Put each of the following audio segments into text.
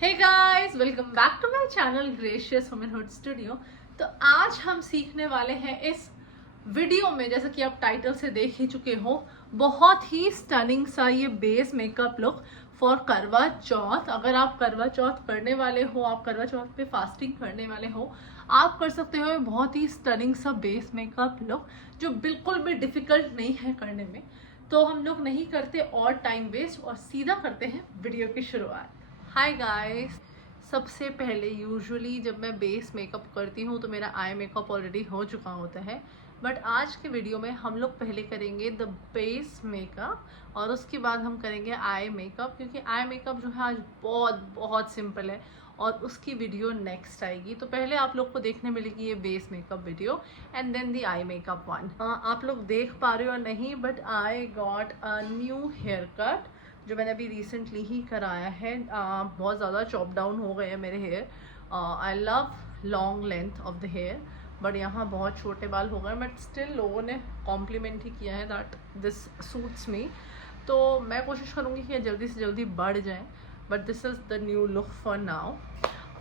Hey guys, welcome back to my channel Gracious Womanhood Studio. तो आज हम सीखने वाले हैं इस वीडियो में, जैसा कि आप टाइटल से देख ही चुके हो, बहुत ही स्टनिंग सा ये बेस मेकअप लुक फॉर करवा चौथ। अगर आप करवा चौथ करने वाले हो, आप करवा चौथ पे फास्टिंग करने वाले हो, आप कर सकते हो बहुत ही स्टनिंग सा बेस मेकअप लुक जो बिल्कुल भी डिफिकल्ट नहीं है करने में। तो हम लोग नहीं करते और टाइम वेस्ट और सीधा करते हैं वीडियो की शुरुआत। हाय गाइस, सबसे पहले यूजुअली जब मैं बेस मेकअप करती हूँ तो मेरा आई मेकअप ऑलरेडी हो चुका होता है, बट आज के वीडियो में हम लोग पहले करेंगे द बेस मेकअप और उसके बाद हम करेंगे आई मेकअप, क्योंकि आई मेकअप जो है आज बहुत बहुत सिंपल है और उसकी वीडियो नेक्स्ट आएगी। तो पहले आप लोग को देखने मिलेगी ये base makeup video and then the eye makeup one. आप लोग देख पा रहे हो नहीं, but I got a new hair cut जो मैंने अभी रिसेंटली ही कराया है। बहुत ज़्यादा चॉप डाउन हो गए हैं मेरे hair. I love long length of the hair, but यहाँ बहुत छोटे बाल हो गए, बट स्टिल लोगों ने कॉम्प्लीमेंट ही किया है दैट दिस सूट्स मी। तो मैं कोशिश करूँगी कि ये जल्दी से जल्दी बढ़ जाए, but this is the new look for now.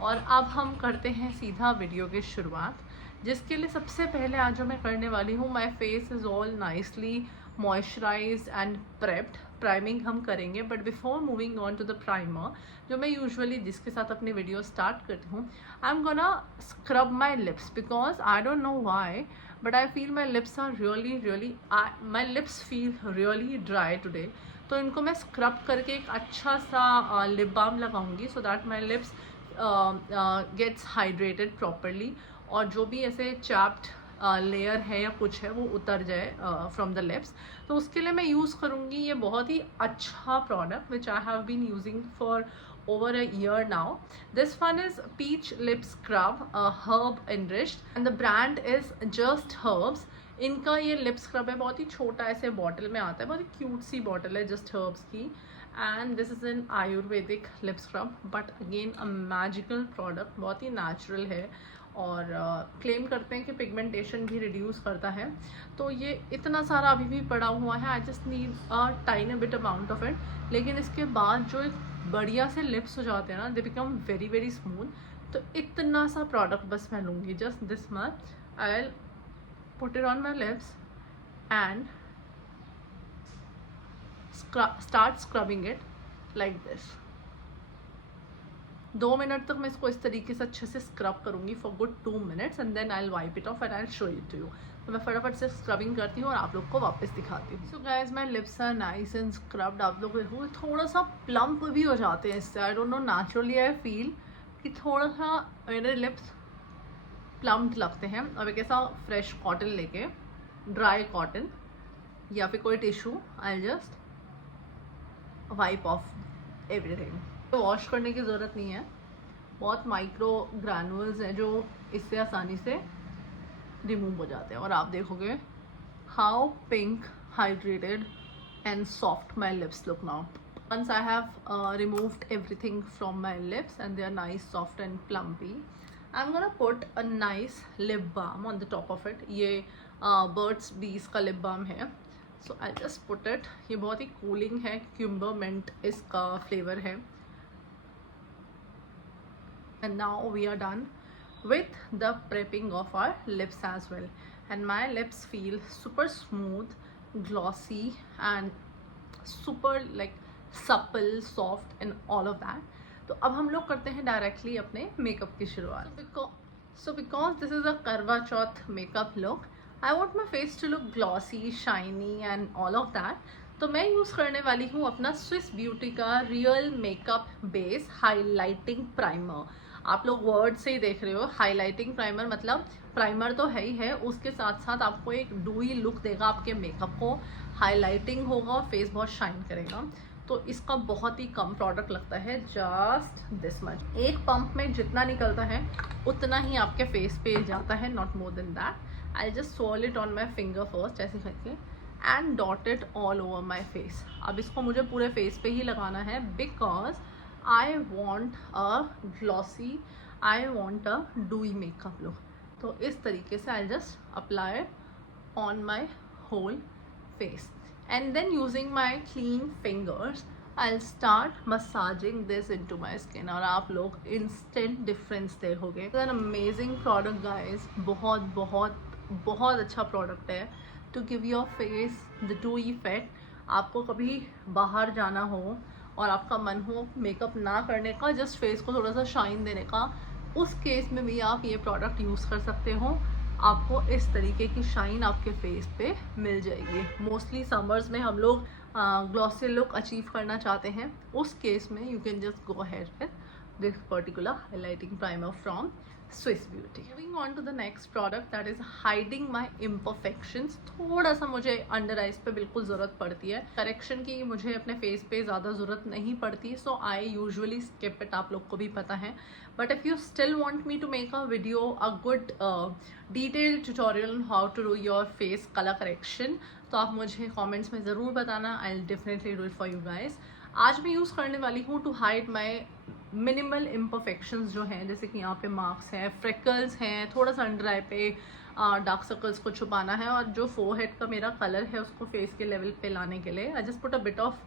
और अब हम करते हैं सीधा वीडियो की शुरुआत, जिसके लिए सबसे पहले आज जो मैं करने वाली हूँ, my face is all nicely moisturized and prepped. Priming हम करेंगे, but before moving on to the primer, जो मैं यूजुअली जिसके साथ अपनी वीडियो स्टार्ट करती हूँ, I am gonna scrub my lips because I don't know why, but I feel my lips are really my lips feel really dry today. तो इनको मैं स्क्रब करके एक अच्छा सा लिप बाम लगाऊंगी so that my lips gets hydrated properly, और जो भी ऐसे चैप्ड लेयर है या कुछ है वो उतर जाए फ्रॉम द लिप्स। तो उसके लिए मैं यूज़ करूँगी ये बहुत ही अच्छा product which I have been using for over a year now. This one is peach lip scrub, herb enriched, and the brand is Just Herbs. इनका ये लिप स्क्रब है, बहुत ही छोटा ऐसे बॉटल में आता है, बहुत ही क्यूट सी बॉटल है जस्ट हर्ब्स की। And this is an Ayurvedic lip scrub, but again a magical product, बहुत ही नेचुरल है और क्लेम करते हैं कि पिगमेंटेशन भी रिड्यूस करता है। तो ये इतना सारा अभी भी पड़ा हुआ है, I just need a tiny bit amount of it. लेकिन इसके बाद जो एक बढ़िया से लिप्स हो जाते हैं ना, they become very very smooth. तो इतना सा प्रोडक्ट बस मैं लूँगी, just this much. I will put it on my lips and start scrubbing it like this. 2 minute तक मैं इसको इस तरीके से अच्छे से स्क्रब करूँगी for good 2 minutes and then I will wipe it off and I will show it to you. तो मैं फटाफट से स्क्रबिंग करती हूँ और आप लोग को वापस दिखाती हूँ। So guys, my lips are nice and scrubbed. आप लोग देखो थोड़ा सा प्लम्प भी हो जाते हैं इससे। आई don't no, naturally I feel कि थोड़ा सा मेरे लिप्स प्लम्प्ड लगते हैं। अब एक ऐसा फ्रेश कॉटन लेके, ड्राई कॉटन या फिर कोई tissue, I just wipe off everything. तो वॉश करने की ज़रूरत नहीं है, बहुत माइक्रो ग्रैनुअल्स हैं जो इससे आसानी से रिमूव हो जाते हैं। और आप देखोगे how pink, hydrated and soft my lips look now. Once I have removed everything from my lips and they are nice, soft and plumpy, I'm gonna put a nice lip balm on the top of it. ये Burt's Bees का lip balm है, so I'll just put it. ये बहुत ही cooling है, cucumber mint इसका flavor है। And now we are done with the prepping of our lips as well, and my lips feel super smooth, glossy and super like supple, soft and all of that. तो अब हम लोग करते हैं directly अपने makeup की शुरुआत। So because this is a करवा चौथ makeup look, I want my face to look glossy, shiny and all of that. तो मैं यूज़ करने वाली हूँ अपना स्विस ब्यूटी का real makeup base highlighting primer. आप लोग वर्ड से ही देख रहे हो, हाईलाइटिंग प्राइमर मतलब प्राइमर तो है ही है, उसके साथ साथ आपको एक डूई लुक देगा आपके मेकअप को, हाईलाइटिंग होगा और फेस बहुत शाइन करेगा। तो इसका बहुत ही कम प्रोडक्ट लगता है, जस्ट दिस मच। एक पंप में जितना निकलता है उतना ही आपके फेस पे जाता है, not more than that. I just swirl it on my finger first ऐसे करके and dot it all over my face. अब इसको मुझे पूरे फेस पे ही लगाना है because I want a glossy, I want a dewy makeup look. तो इस तरीके से I just apply on my whole face and then using my clean fingers I'll start massaging this into my skin और आप लोग instant difference देखोगे. It's an amazing product guys. बहुत बहुत बहुत अच्छा प्रोडक्ट है to give your face the dewy effect. आपको कभी बाहर जाना हो और आपका मन हो मेकअप ना करने का, जस्ट फेस को थोड़ा सा शाइन देने का, उस केस में भी आप ये प्रोडक्ट यूज़ कर सकते हो. आपको इस तरीके की शाइन आपके फेस पे मिल जाएगी. मोस्टली समर्स में हम लोग ग्लॉसी लुक अचीव करना चाहते हैं. उस केस में you can just go ahead with this particular highlighting primer from Swiss Beauty. Moving on to the next product that is hiding my imperfections. थोड़ा सा मुझे अंडर आइज पे बिल्कुल ज़रूरत पड़ती है. करेक्शन की मुझे अपने फेस पे ज़्यादा ज़रूरत नहीं पड़ती, so I usually skip it. आप लोग को भी पता है. But if you still want me to make a video, a good detailed tutorial on how to do your face colour correction, तो आप मुझे कॉमेंट्स में ज़रूर बताना. I will definitely do it for you guys. आज मैं use करने वाली हूँ to hide my minimal imperfections जो हैं, जैसे कि यहाँ पे मार्क्स हैं, फ्रेकल्स हैं, थोड़ा सा अंडर आई पे डार्क सर्कल्स को छुपाना है, और जो फोरहेड का मेरा कलर है उसको फेस के लेवल पे लाने के लिए I just put a bit of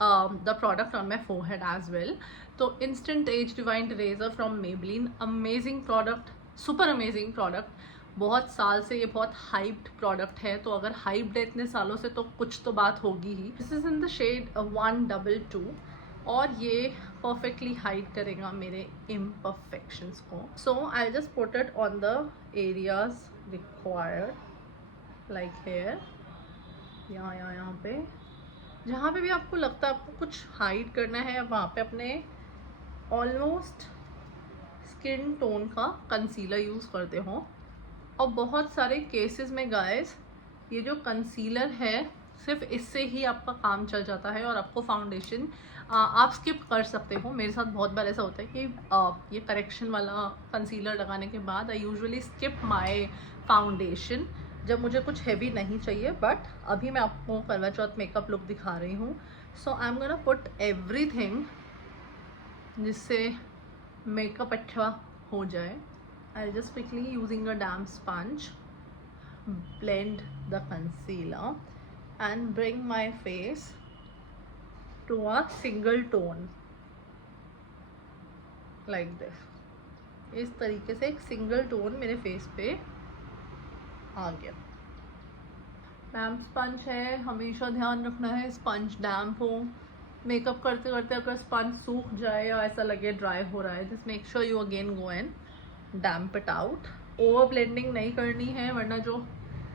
the product on my forehead as well. तो instant age divine eraser from Maybelline, amazing product, super amazing product. बहुत साल से ये बहुत हाइप्ड प्रोडक्ट है, तो अगर हाइप्ड है इतने सालों से तो कुछ तो बात होगी ही. This is in the shade 122 और ये परफेक्टली हाइड करेगा मेरे इम्परफेक्शंस को. So I just put it on the areas required like here, यहाँ पे जहाँ पे भी आपको लगता है आपको कुछ हाइड करना है, वहाँ पे अपने ऑलमोस्ट स्किन टोन का कंसीलर यूज़ करते हो. और बहुत सारे केसेस में गाइस ये जो कंसीलर है सिर्फ इससे ही आपका काम चल जाता है और आपको फाउंडेशन आप स्किप कर सकते हो. मेरे साथ बहुत बार ऐसा होता है कि ये करेक्शन वाला कंसीलर लगाने के बाद आई यूजुअली स्किप माय फाउंडेशन जब मुझे कुछ हैवी नहीं चाहिए. बट अभी मैं आपको करवा चौथ मेकअप लुक दिखा रही हूँ. So I am gonna put everything जिससे मेकअप अच्छा हो जाए. I'll just quickly using a damp sponge blend the concealer and bring my face to a single tone like this. इस तरीके से एक सिंगल टोन मेरे फेस पे आ गया. डैम्प स्पंज है, हमेशा ध्यान रखना है स्पंज डैम्प हो. मेकअप करते करते अगर स्पंज सूख जाए या ऐसा लगे ड्राई हो रहा है, just make sure you again go and damp it out. Over blending नहीं करनी है वरना जो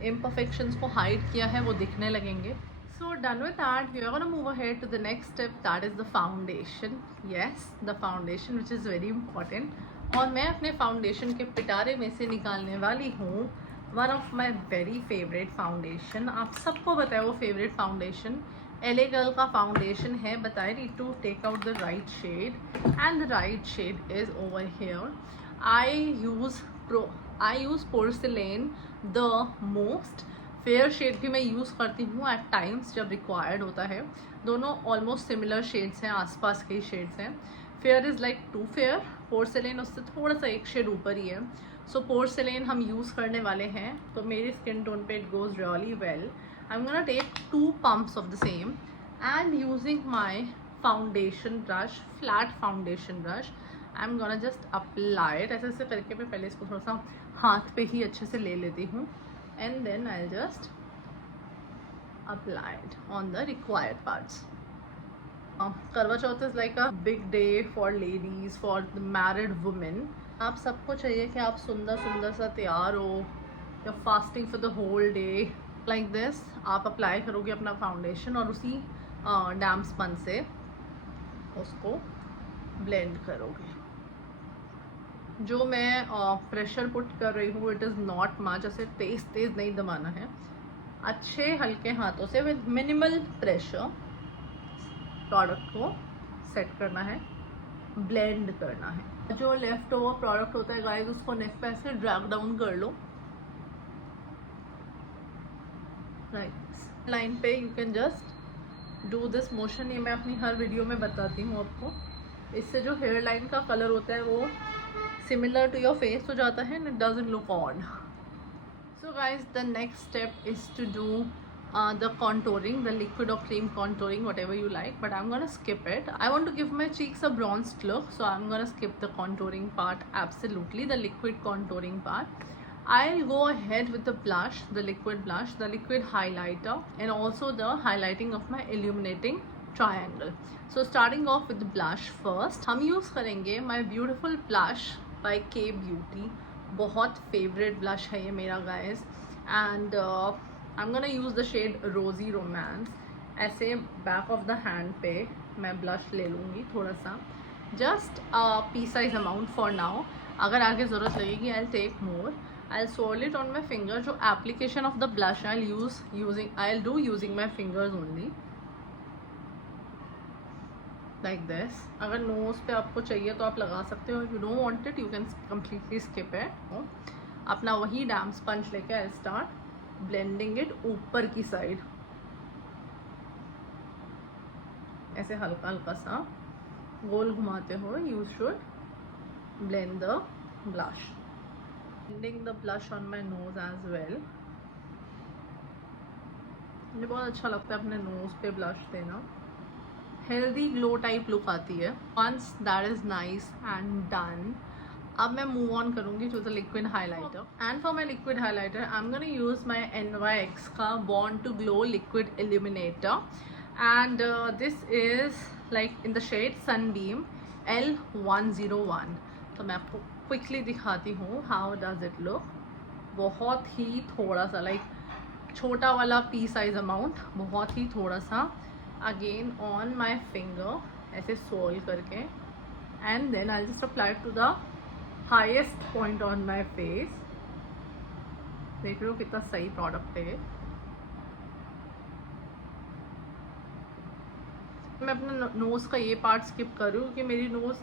इम्परफेक्शंस को हाइड किया है वो दिखने लगेंगे. So done with that we are gonna move ahead to the next step, that is the foundation. Yes, the foundation which is very important. और मैं अपने फाउंडेशन के पिटारे में से निकालने वाली हूँ one of my very favourite foundation. आप सबको बताए वो फेवरेट फाउंडेशन LA गर्ल का फाउंडेशन है, but I need to take out the right shade and the right shade is over here. I use porcelain the most. Fair shade भी मैं use करती हूँ एट टाइम्स जब required होता है. दोनों ऑलमोस्ट सिमिलर शेड्स हैं, आसपास के ही शेड्स हैं. Fair is like too fair, porcelain उससे थोड़ा सा एक शेड ऊपर ही है. सो पोर्सिलेन हम यूज़ करने वाले हैं, तो मेरी स्किन टोन पे it goes really well. I am gonna take 2 pumps of the same and using my foundation brush, flat foundation brush, I am gonna just apply it. ऐसे करके मैं पहले इसको थोड़ा सा हाथ पे ही अच्छे से ले लेती हूँ and then I just apply it on the required parts. Karva Chauth is like a big day for ladies, for the married women. आप सबको चाहिए कि आप सुंदर सुंदर सा तैयार हो, या fasting for the whole day like this. आप अप्लाई करोगे अपना फाउंडेशन और उसी डैम्प स्पंज से उसको ब्लेंड करोगे. जो मैं प्रेशर पुट कर रही हूँ इट इज़ नॉट मच, ऐसे तेज़ तेज़ नहीं दबाना है. अच्छे हल्के हाथों से विद मिनिमल प्रेशर प्रोडक्ट को सेट करना है, ब्लेंड करना है. जो लेफ्ट ओवर प्रोडक्ट होता है गाइस उसको नेक पे ऐसे ड्रैग डाउन कर लो राइट लाइन पे. You can just do this motion. ये मैं अपनी हर वीडियो में बताती हूँ आपको. इससे जो हेयर लाइन का कलर होता है वो सिमिलर टू योर फेस हो जाता है and it doesn't look odd. So guys the next step is to do the contouring, the liquid or cream contouring, whatever you like, but I'm gonna skip it. I want to give my cheeks a bronzed look, so I'm gonna skip the contouring part, absolutely, the liquid contouring part. I'll go ahead with the blush, the liquid blush, the liquid highlighter, and also the highlighting of my illuminating triangle. So starting off with the blush first, हम use करेंगे my beautiful blush by K Beauty. बहुत favorite blush है ये मेरा guys, and I'm gonna use the shade Rosy Romance. ऐसे back of the hand पे मैं blush ले लूँगी थोड़ा सा, just a pea size amount for now. अगर आगे ज़रूरत लगेगी I'll take more. I'll swirl it on my finger. जो application of the blush I'll do using my fingers only, like this. अगर nose पे आपको चाहिए तो आप लगा सकते हो. If you don't want it, you can completely skip it. अपना वही damp sponge लेके I'll start blending it ऊपर की side. ऐसे हल्का हल्का सा गोल घुमाते हुए you should blend the blush. Blending the blush on my nose as well. मुझे बहुत अच्छा लगता है अपने nose पे blush देना. Healthy glow type look आती है. Once that is nice and done, अब मैं move on करूँगी to the liquid highlighter. And for my liquid highlighter, I'm gonna use my NYX का Born to Glow liquid illuminator, and this is like in the shade Sunbeam L101. तो मैं आपको quickly दिखाती हूँ how does it look. बहुत ही थोड़ा सा लाइक छोटा वाला पी साइज अमाउंट, बहुत ही थोड़ा सा. अगेन ऑन माई फिंगर ऐसे सोल करके, and then I just apply to the highest point on my face. देख रहे हो कितना सही प्रोडक्ट है. मैं अपने नोज़ का ये पार्ट स्किप कर रही हूँ क्योंकि मेरी नोज़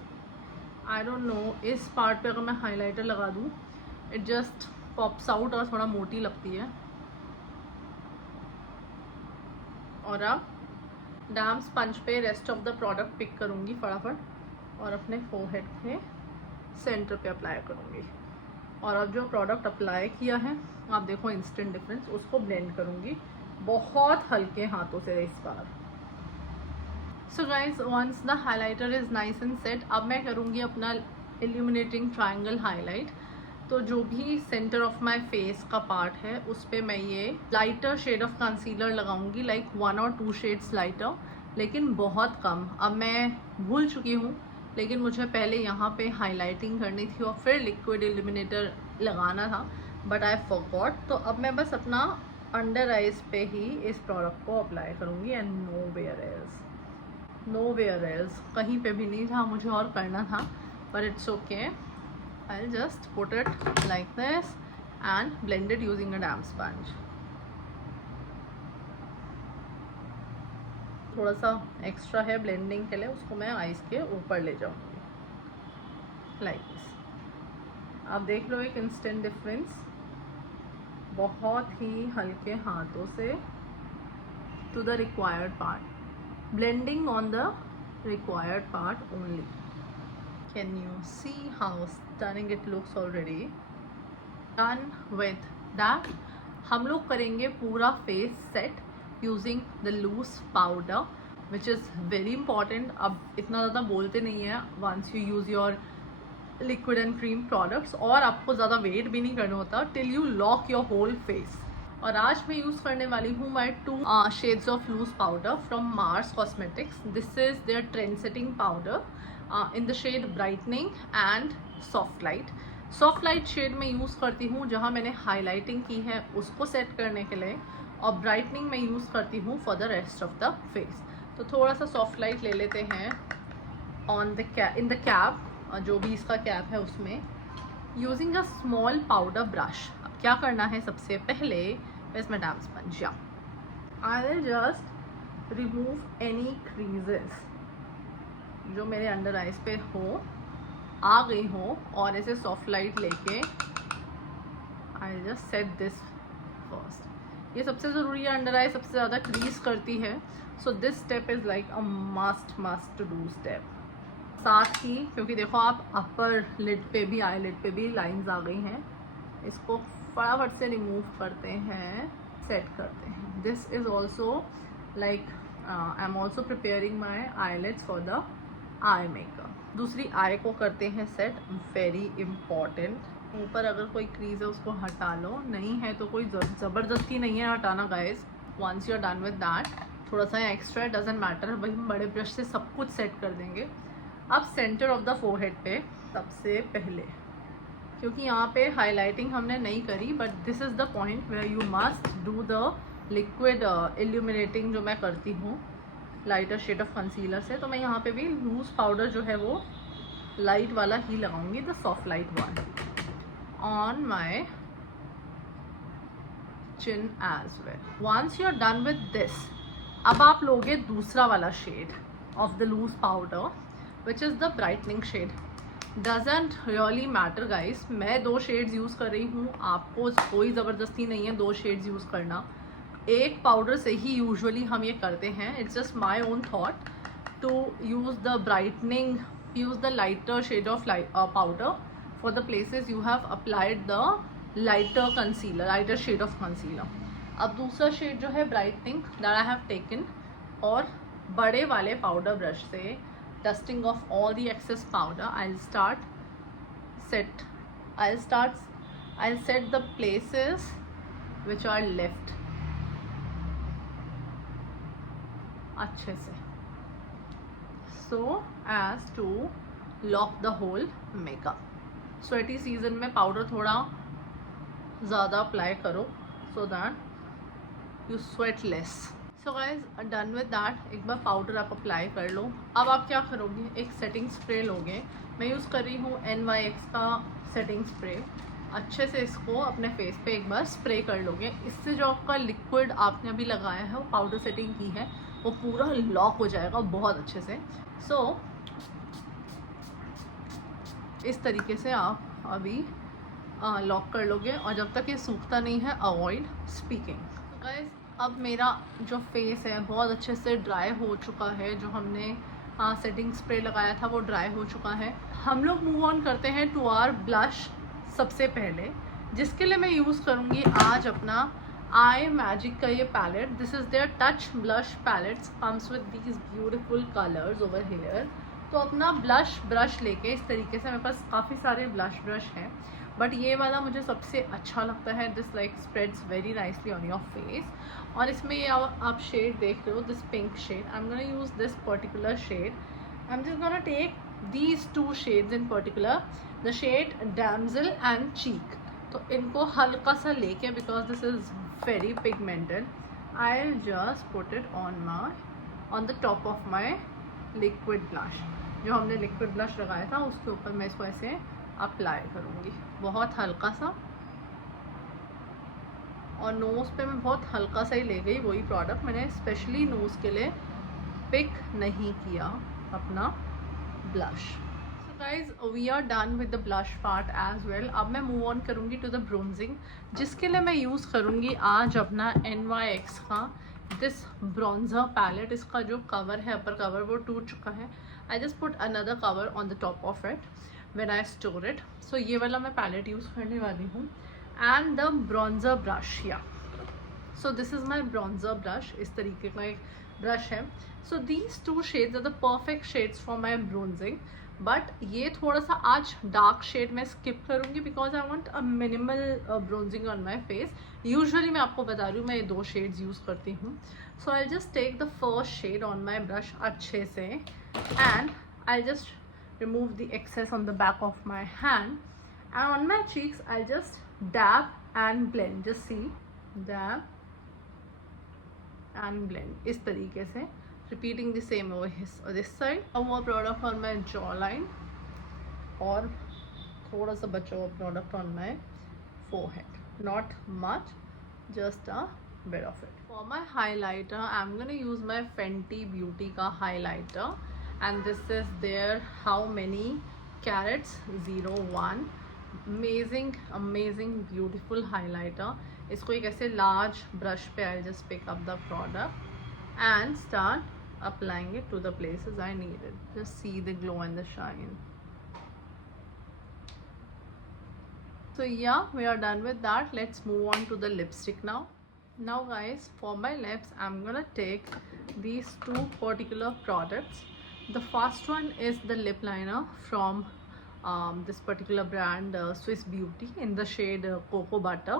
आई डोंट नो, इस पार्ट पे अगर मैं हाइलाइटर लगा दूँ इट जस्ट पॉप्स आउट और थोड़ा मोटी लगती है. और अब डैम स्पंज पे rest of the product pick करूँगी फटाफट और अपने फोरहेड के सेंटर पे अप्लाई करूँगी. और अब जो प्रोडक्ट अप्लाई किया है आप देखो इंस्टेंट डिफरेंस, उसको ब्लेंड करूँगी बहुत हल्के हाथों से इस बार. So guys once the highlighter is nice and set, अब मैं करूँगी अपना इल्यूमिनेटिंग ट्रायंगल हाईलाइट. तो जो भी सेंटर ऑफ माई फेस का पार्ट है उस पर मैं ये लाइटर शेड ऑफ कंसीलर लगाऊंगी, लाइक 1 or 2 शेड्स लाइटर, लेकिन बहुत कम. अब मैं भूल चुकी हूँ, लेकिन मुझे पहले यहाँ पे हाइलाइटिंग करनी थी और फिर लिक्विड इल्यूमिनेटर लगाना था, बट आई फॉरगॉट. तो अब मैं बस अपना अंडर आइज पे ही इस प्रोडक्ट को अप्लाई करूँगी एंड नो वेयर एल्स, कहीं पे भी नहीं था मुझे और करना था, but it's okay. I'll just put it like this and blend it using a damp sponge. थोड़ा सा एक्स्ट्रा है ब्लेंडिंग के लिए, उसको मैं आइज के ऊपर ले जाऊंगी लाइक दिस. आप देख लो एक इंस्टेंट डिफरेंस, बहुत ही हल्के हाथों से to the required part, blending on the required part only. Can you see how stunning it looks already? Done with that, हम लोग करेंगे पूरा face set using the loose powder, which is very important. अब इतना ज़्यादा बोलते नहीं है once you use your liquid and cream products, और आपको ज़्यादा वेट भी नहीं करना होता till you lock your whole face. और आज मैं यूज़ करने वाली हूँ my 2 shades of loose powder from Mars Cosmetics. This is their trend setting powder in the shade brightening and soft light. Soft light shade में use करती हूँ जहाँ मैंने हाईलाइटिंग की है उसको सेट करने के लिए, और ब्राइटनिंग में यूज़ करती हूँ for the rest of the face. तो थोड़ा सा सॉफ्ट लाइट ले लेते हैं on the in the cap, जो भी इसका कैप है उसमें, using a small powder brush. अब क्या करना है, सबसे पहले इसमें डैम्प स्पंज, या आई will just remove any creases जो मेरे अंडर आइज पे आ गई हो, और ऐसे सॉफ्ट लाइट लेके I just set this first. ये सबसे ज़रूरी है, अंडर आई सबसे ज़्यादा क्रीज करती है, so this step is like a must to do step. साथ ही क्योंकि देखो आप अपर लिड पे भी, आई लिड पे भी लाइंस आ गई हैं, इसको फटाफट से रिमूव करते हैं, सेट करते हैं. this is also like I'm also preparing my eyelids for the eye makeup. दूसरी आई को करते हैं सेट, वेरी इम्पॉर्टेंट। ऊपर अगर कोई क्रीज है उसको हटा लो, नहीं है तो कोई ज़बरदस्ती नहीं है हटाना guys. Once you are done with that, थोड़ा सा एक्स्ट्रा डजेंट मैटर, वही हम बड़े ब्रश से सब कुछ सेट कर देंगे। अब सेंटर ऑफ द फोरहेड पे सबसे पहले, क्योंकि यहाँ पे हाईलाइटिंग हमने नहीं करी, but this is the point where you must do the liquid illuminating जो मैं करती हूँ लाइटर शेड ऑफ कंसीलर से। तो मैं यहाँ पे भी लूज पाउडर जो है वो लाइट वाला ही लगाऊंगी, the soft light one on my chin as well. Once you are done with this, अब आप लोगे दूसरा वाला shade of the loose powder which is the brightening shade. Doesn't really matter guys, मैं 2 शेड्स यूज़ कर रही हूँ, आपको कोई ज़बरदस्ती नहीं है 2 शेड्स यूज़ करना। एक पाउडर से ही यूजुअली हम ये करते हैं। It's just my own thought to use the brightening, use the lighter shade of powder for the places you have applied the lighter concealer, lighter shade of concealer. अब दूसरा shade जो है brightening that I have taken, और बड़े वाले powder brush से dusting off all the excess powder, I'll set the places which are left अच्छे से, so as to lock the whole makeup. Sweaty season में पाउडर थोड़ा ज़्यादा अप्लाई करो so that you sweat less. So guys done with that, एक बार powder आप apply कर लो। अब आप क्या करोगे, एक सेटिंग स्प्रे लोगे। मैं यूज़ कर रही हूँ NYX का सेटिंग स्प्रे। अच्छे से इसको अपने फेस पे एक बार स्प्रे कर लोगे। इससे जो आपका लिक्विड आपने अभी लगाया है वो पाउडर सेटिंग की है, वो पूरा लॉक हो जाएगा बहुत अच्छे से। सो इस तरीके से आप अभी लॉक कर लोगे, और जब तक ये सूखता नहीं है अवॉइड स्पीकिंग। गाइज अब मेरा जो फेस है बहुत अच्छे से ड्राई हो चुका है, जो हमने सेटिंग स्प्रे लगाया था वो ड्राई हो चुका है। हम लोग मूव ऑन करते हैं टू आवर ब्लश सबसे पहले, जिसके लिए मैं यूज़ करूँगी आज अपना आई मैजिक का ये palette. This is there touch blush palettes, comes with these beautiful colours over here. तो अपना ब्लश ब्रश लेके इस तरीके से, मेरे पास काफ़ी सारे ब्लश ब्रश हैं बट ये वाला मुझे सबसे अच्छा लगता है। This like spreads very nicely on your face. और इसमें ये आप शेड देख रहे हो, this pink shade. I am gonna use this particular shade. I am just gonna take these 2 shades in particular, the shade damsel and cheek. तो इनको हल्का सा लेके, because this is very pigmented, I will just put it on the top of my liquid blush. जो हमने liquid blush लगाया था उसके ऊपर मैं इसको ऐसे अप्लाई करूँगी, बहुत हल्का सा। और नोज़ पे मैं बहुत हल्का सा ही ले गई, वही प्रोडक्ट मैंने स्पेशली नोज़ के लिए पिक नहीं किया अपना blush. So guys we are done with the blush part as well. अब मैं मूव ऑन करूँगी टू द ब्रोंजिंग, जिसके लिए मैं यूज़ करूँगी आज अपना NYX का दिस ब्रॉन्जर पैलेट। इसका जो कवर है, अपर कवर, वो टूट चुका है। I just put another cover on the top of it when I store it. सो ये वाला मैं पैलेट यूज़ करने वाली हूँ, एंड द ब्रॉन्जर ब्रश। या so this is my bronzer brush, इस तरीके का एक ब्रश है। So these 2 shades are the perfect shades for my bronzing, but ये थोड़ा सा आज डार्क शेड में स्किप करूँगी because I want a minimal bronzing on my face. Usually मैं आपको बता रही हूँ मैं ये 2 शेड्स यूज़ करती हूँ। So I just take the first shade on my brush अच्छे से, and I just remove the excess on the back of my hand, and on my cheeks I'll just dab and blend. Just see, dab and blend इस तरीके से, repeating the same over this side. अब वो product on my jawline, और थोड़ा सा बचा हुआ product on my forehead, not much, just a bit of it. For my highlighter I'm gonna use my Fenty Beauty का highlighter, and this is their how many carats 01 amazing beautiful highlighter. इसको एक ऐसे large brush पे I'll just pick up the product and start applying it to the places I need it. Just see the glow and the shine. So yeah, we are done with that. Let's move on to the lipstick now. Now guys, for my lips I'm gonna take these two particular products. The first one is the lip liner from this particular brand, Swiss Beauty, in the shade Cocoa Butter,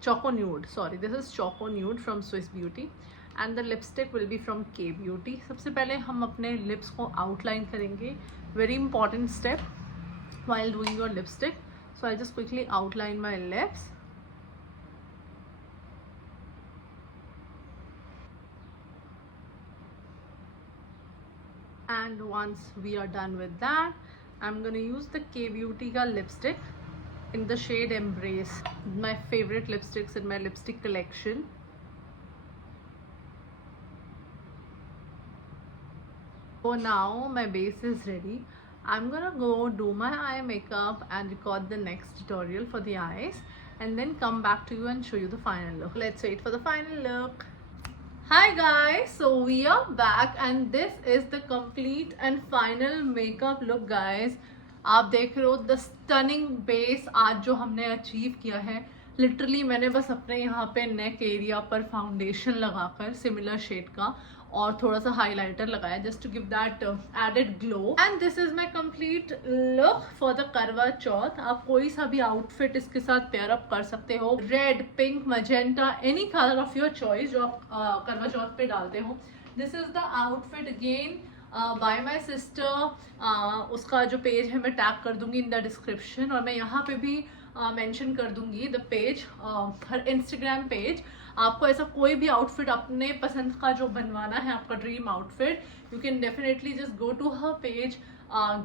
Choco Nude. Sorry, this is Choco Nude from Swiss Beauty, and the lipstick will be from K Beauty. सबसे पहले हम अपने lips को outline करेंगे. Very important step while doing your lipstick. So I'll just quickly outline my lips. And once we are done with that, I'm gonna use the K Beauty ka lipstick in the shade Embrace, my favorite lipsticks in my lipstick collection. So now my base is ready. I'm gonna go do my eye makeup and record the next tutorial for the eyes, and then come back to you and show you the final look. Let's wait for the final look. Hi guys, so we are back and this is the complete and final makeup look guys. आप देख रहे हो the stunning base आज जो हमने achieve किया है. Literally मैंने बस अपने यहाँ पे नेक एरिया पर फाउंडेशन लगाकर सिमिलर शेड का और थोड़ा सा हाइलाइटर लगाया just to give that added glow. And this is my complete look for the Karwa Chauth. आप कोई सा भी आउटफिट इसके साथ पेयर अप कर सकते हो. Red, pink, magenta, any colour of your choice जो आप करवा चौथ पे डालते हो. This is the outfit again bye my sister. उसका जो पेज है मैं टैग कर दूंगी इन द डिस्क्रिप्शन, और मैं यहाँ पे भी मेंशन कर दूंगी the page, her Instagram page. आपको ऐसा कोई भी आउटफिट अपने पसंद का जो बनवाना है, आपका dream outfit, you can definitely just go to her page,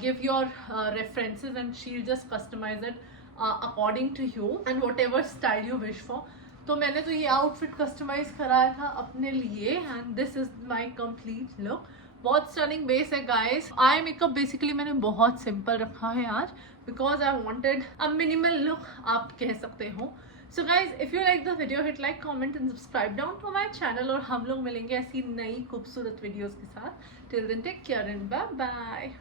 give your references and she will just customize it according to you and whatever style you wish for. तो मैंने तो ये आउटफिट कस्टमाइज कराया था अपने लिए and this is my complete look. बहुत stunning base है गाइस. आई मेकअप बेसिकली मैंने बहुत सिंपल रखा है आज because I wanted a minimal look आप कह सकते हो. So guys, if you like the video, hit like, comment and subscribe down to my channel, और हम लोग मिलेंगे ऐसी नई खूबसूरत वीडियोस के साथ. Till then take care and bye bye.